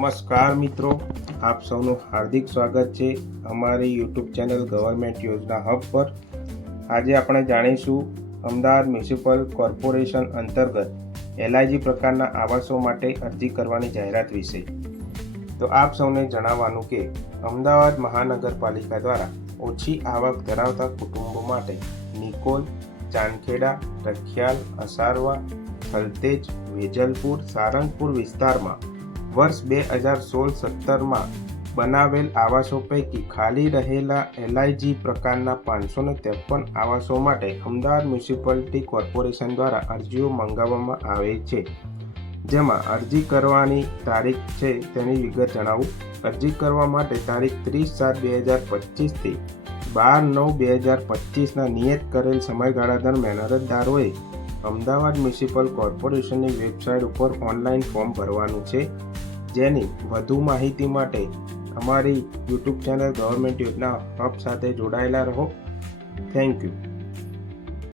નમસ્કાર મિત્રો. આપ સૌનું હાર્દિક સ્વાગત છે અમારી યુટ્યુબ ચેનલ ગવર્મેન્ટ યોજના હબ પર. આજે આપણે જાણીશું અમદાવાદ મ્યુનિસિપલ કોર્પોરેશન અંતર્ગત એલઆઈજી પ્રકારના આવાસો માટે અરજી કરવાની જાહેરાત વિશે. તો આપ સૌને જણાવવાનું કે અમદાવાદ મહાનગરપાલિકા દ્વારા ઓછી આવક ધરાવતા કુટુંબો માટે નિકોલ, ચાંદખેડા, રખિયાલ, અસારવા, થલતેજ, વેજલપુર, સારંગપુર વિસ્તારમાં વર્ષ બે હજાર સોળ સત્તરમાં બનાવેલ આવાસો પૈકી ખાલી રહેલા એલઆઈજી પ્રકારના પાંચસો ને ત્રેપન આવાસો માટે અમદાવાદ મ્યુનિસિપાલિટી કોર્પોરેશન દ્વારા અરજીઓ મંગાવવામાં આવે છે. જેમાં અરજી કરવાની તારીખ છે તેની વિગત જણાવું. અરજી કરવા માટે તારીખ ત્રીસ સાત બે હજાર પચીસથી બાર નવ બે હજાર પચીસના નિયત કરેલ સમયગાળા દરમિયાન અરજદારોએ અમદાવાદ મ્યુનિસિપલ કોર્પોરેશનની વેબસાઇટ ઉપર ઓનલાઈન ફોર્મ ભરવાનું છે, જેની વધુ માહિતી માટે અમારી YouTube channel government Yojana hub સાથે જોડાયેલા રહો. Thank you.